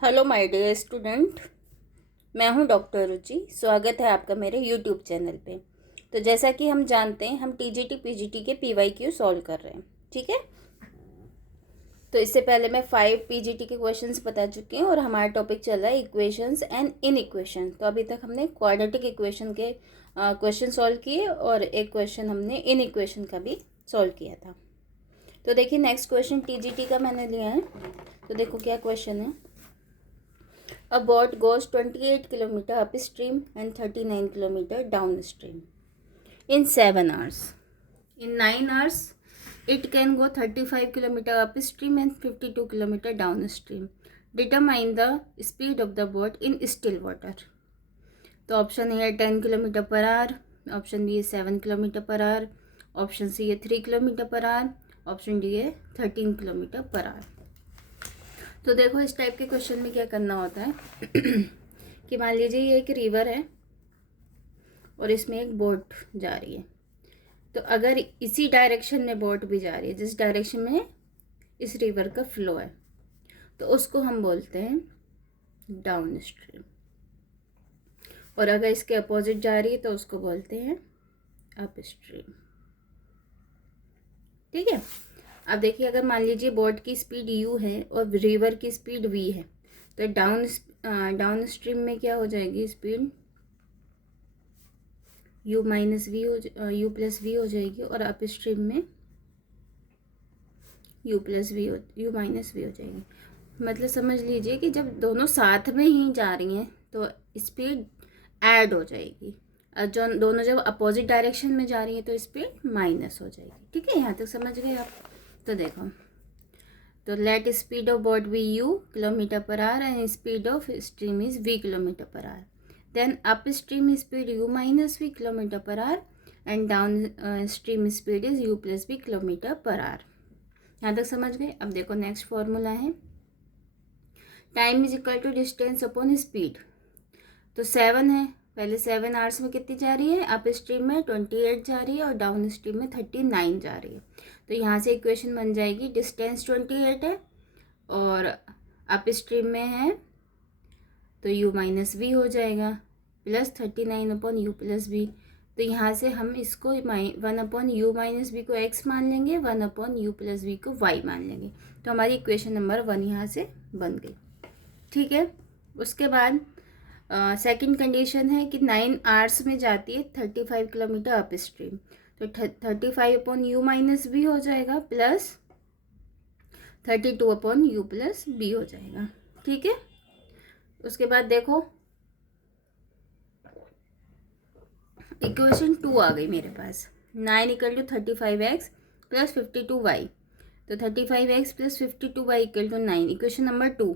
Hello my dear student, मैं हूं doctor रुचि। स्वागत है आपका मेरे यूट्यूब चैनल पे। तो जैसा कि हम जानते हैं, हम टीजीटी पीजीटी के पीवाईक्यू सॉल्व कर रहे हैं। ठीक है, तो इससे पहले मैं 5 पीजीटी के क्वेश्चंस बता चुकी हूँ और हमारा टॉपिक चल रहा है इक्वेशंस एंड इन इक्वेशन। तो अभी तक हमने क्वाड्रेटिक इक्वेशन के क्वेश्चन सॉल्व किए और एक क्वेश्चन हमने इन इक्वेशन का भी सॉल्व किया था। तो देखिए, नेक्स्ट क्वेश्चन टीजीटी का मैंने लिया है। तो देखो क्या क्वेश्चन है। A boat goes 28 kilometer upstream and 39 kilometer downstream in 7 hours. In 9 hours, it can go 35 kilometer upstream and 52 kilometer downstream. Determine the speed of the boat in still water. तो option A है 10 kilometre per our, option B है 7 kilometre per our, option C है 3 kilometre per our, option D है 13 kilometre per our. तो देखो, इस type के question में क्या करना होता है कि मान लीजिए ये एक रिवर है और इसमें एक बोट जा रही है। तो अगर इसी डायरेक्शन में बोट भी जा रही है, जिस डायरेक्शन में इस रिवर का फ्लो है, तो उसको हम बोलते हैं डाउन स्ट्रीम। और अगर इसके अपोजिट जा रही है तो उसको बोलते हैं अप स्ट्रीम। ठीक है, अब देखिए, अगर मान लीजिए बोट की स्पीड u है और रिवर की स्पीड v है, तो डाउन स्ट्रीम में क्या हो जाएगी स्पीड u माइनस वी हो u प्लस वी हो जाएगी, और अप स्ट्रीम में u plus v u minus v हो जाएगी। मतलब समझ लीजिए कि जब दोनों साथ में ही जा रही हैं तो स्पीड ऐड हो जाएगी, और जो दोनों जब अपोजिट डायरेक्शन में जा रही हैं तो स्पीड माइनस हो जाएगी। ठीक है, यहाँ तक समझ गए आप। तो देखो, तो let speed of boat be u kilometre per hour and speed of stream is v kilometre per hour. Then upstream speed u minus v kilometre per hour and downstream speed is u plus v kilometre per hour. यहाँ तक समझ गए। अब देखो, next formula है time is equal to distance upon speed. तो 7 है, पहले 7 आवर्स में कितनी जा रही है, अप स्ट्रीम में 28 जा रही है और डाउन स्ट्रीम में 39 जा रही है। तो यहाँ से इक्वेशन बन जाएगी, डिस्टेंस 28 है और अप स्ट्रीम में है तो u माइनस वी हो जाएगा, plus 39 upon u plus v. तो यहाँ से हम इसको 1 अपॉन यू माइनस वी को x मान लेंगे, 1 अपॉन यू प्लस वी को y मान लेंगे। तो हमारी इक्वेशन नंबर 1 यहाँ से बन गई। ठीक है, उसके बाद सेकंड कंडीशन है कि 9 आवर्स में जाती है 35 किलोमीटर अप स्ट्रीम। तो 35 अपॉन यू माइनस बी हो जाएगा, plus 32 upon u plus v हो जाएगा। ठीक है, उसके बाद देखो इक्वेशन 2 आ गई मेरे पास। 9 equal to 35x plus 52y। तो 35x plus 52y equal to 9, equation number 2।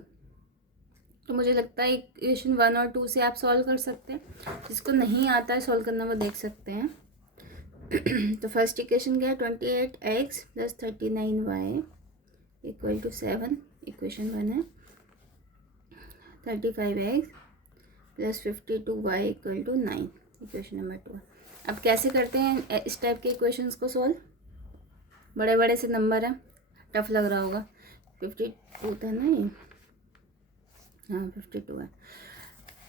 तो मुझे लगता है इक्वेशन 1 और 2 से आप सॉल्व कर सकते हैं। जिसको नहीं आता है सॉल्व करना वो देख सकते हैं। तो फर्स्ट इक्वेशन क्या है, 28x plus 39y equal to 7, equation 1 है। 35x plus 52y equal to 9, equation number 2 है। अब कैसे करते हैं इस टाइप के इक्वेशंस को सॉल्व। बड़े बड़े से नंबर हैं, टफ लग रहा होगा। 52 था ना ये, हाँ 52 है।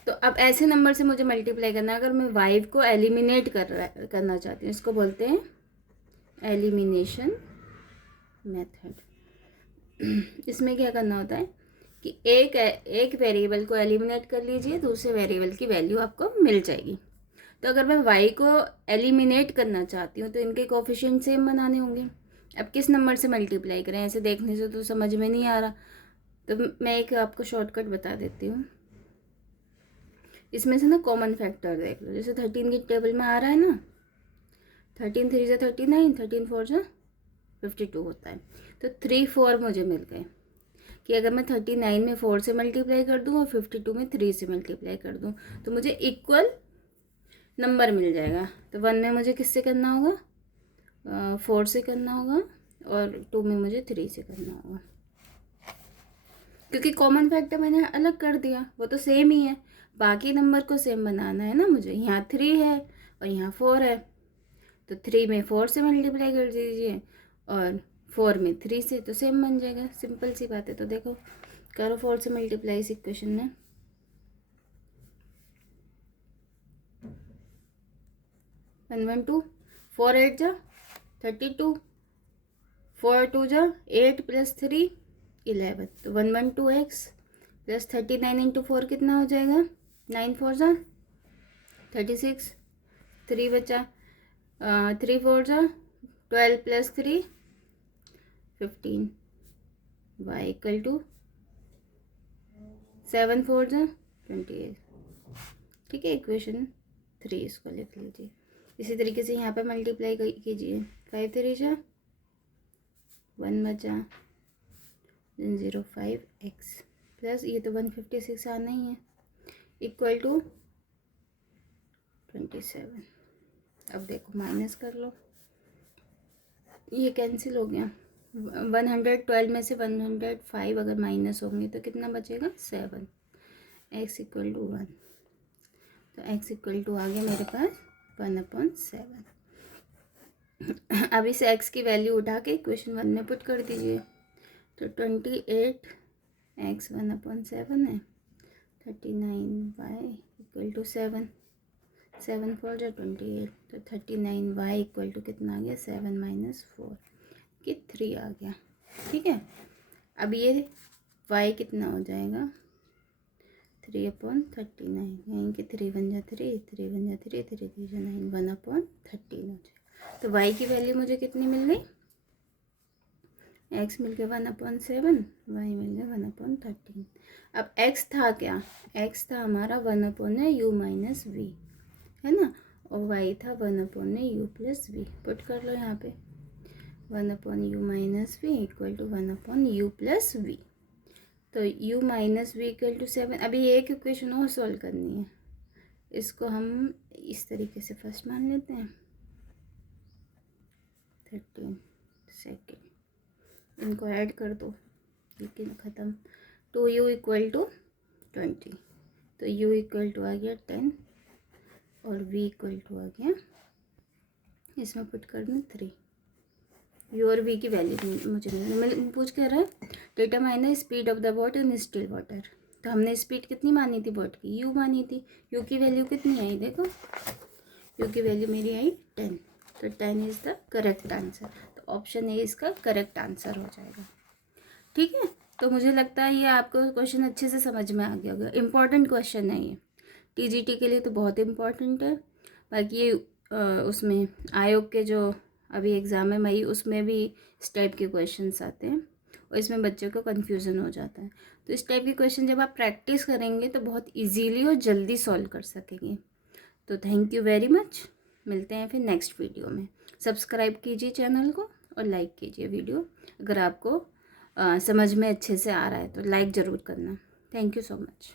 तो अब ऐसे नंबर से मुझे मल्टीप्लाई करना है। अगर मैं वाइव को एलिमिनेट करना चाहती हूँ, इसको बोलते हैं एलिमिनेशन मेथड। इसमें क्या करना होता है कि एक वेरिएबल को एलिमिनेट कर लीजिए, दूसरे वेरिएबल की वैल्यू आपको मिल जाएगी। तो अगर मैं वाई को एलिमिनेट करना चाहती हूँ तो इनके कोफिशिएंट सेम बनाने होंगे। अब किस नंबर से मल्टीप्लाई करें, ऐसे देखने से तो समझ में नहीं आ रहा। तो मैं एक आपको शॉर्टकट बता देती हूँ। इसमें से ना कॉमन फैक्टर देख लो। जैसे 13 की टेबल में आ रहा है ना, 13 3 से 39, 13 4 से 52 होता है। तो 3 4 मुझे मिल गए कि अगर मैं 39 में 4 से मल्टीप्लाई कर दूँ और 52 में 3 से मल्टीप्लाई कर दूँ तो मुझे इक्वल नंबर मिल जाएगा। तो 1 में मुझे किससे करना होगा, 4 से करना होगा, और 2 में मुझे 3 से करना होगा। क्योंकि कॉमन फैक्टर मैंने अलग कर दिया, वो तो सेम ही है। बाकी नंबर को सेम बनाना है ना मुझे। यहाँ 3 है और यहाँ 4 है, तो 3 में 4 से मल्टीप्लाई कर दीजिए और 4 में 3 से, तो सेम बन जाएगा। सिंपल सी बात है। तो देखो करो 4 से मल्टीप्लाई इस इक्वेशन में। 112, 4 8 जा 32, 4 2 जा 8 + 3 11, तो 112x प्लस 39 इंटू 4 कितना हो जाएगा? 9 4 जा 36, 3 बचा 3 4 जा 12 + 3 15, y इक्वल टू 7 4 जा 28। ठीक है, इक्वेशन 3 इसको लिख लीजिए। इसी तरीके से यहाँ पे मल्टीप्लाई कीजिए। 5 3 जा 1 बचा 05x प्लस ये तो 156 आना ही है इक्वल टू 27। अब देखो माइनस कर लो, ये कैंसिल हो गया। 112 में से 105 अगर माइनस होंगे तो कितना बचेगा? 7। x इक्वल टू 1, तो x इक्वल टू आ गया मेरे पास 1/7। अब इस x की वैल्यू उठा के इक्वेशन 1 में पुट कर दीजिए। तो 28x 1/7 है, 39y इक्वल टू 7, 7 4 जा 28, तो 39y इक्वल टू कितना आ गया? 7 - 4 कि 3 आ गया। ठीक है, अब ये y कितना हो जाएगा? 3/39, यानी कि 3 1 जा 3, 3 1 जा 3, 3 3 जा 9, 1/13 हो जाएगा। तो y की वैल्यू मुझे कितनी मिल गई? x मिल गया 1/7, y मिल गया 1/13। अब x था क्या? x था हमारा 1/u - v, है ना, और y था 1/u + v। पुट कर लो यहाँ पे 1/u - v equal to 1/u + v। तो u - v इक्वल टू 7। अभी एक इक्वेशन और सॉल्व करनी है, इसको हम इस तरीके से फर्स्ट मान लेते हैं 13 सेकेंड, इनको ऐड कर दो, लेकिन ख़त्म। 2u इक्वल टू 20, तो u इक्वल टू आ गया 10 और v इक्वल टू आ गया, इसमें पुट कर दूँ 3। u और v की वैल्यू मुझे नहीं पूछ कर रहा है। Determine speed of the boat in still water. तो हमने स्पीड कितनी मानी थी बोट की? u मानी थी। u की वैल्यू कितनी आई? देखो u की वैल्यू मेरी आई 10, तो 10 इज़ द करेक्ट आंसर। तो ऑप्शन ए इसका करेक्ट आंसर हो जाएगा। ठीक है, तो मुझे लगता है ये आपको क्वेश्चन अच्छे से समझ में आ गया होगा। इम्पॉर्टेंट क्वेश्चन है ये, टीजीटी के लिए तो बहुत इम्पॉर्टेंट है। बाकी ये उसमें आयोग के जो अभी एग्ज़ाम है मई, उसमें भी इस टाइप के क्वेश्चंस आते हैं और इसमें बच्चों को कन्फ्यूज़न हो जाता है। तो इस टाइप के क्वेश्चन जब आप प्रैक्टिस करेंगे तो बहुत ईजीली और जल्दी सॉल्व कर सकेंगे। तो थैंक यू वेरी मच, मिलते हैं फिर नेक्स्ट वीडियो में। सब्सक्राइब कीजिए चैनल को और लाइक कीजिए वीडियो। अगर आपको समझ में अच्छे से आ रहा है तो लाइक ज़रूर करना। Thank you so much.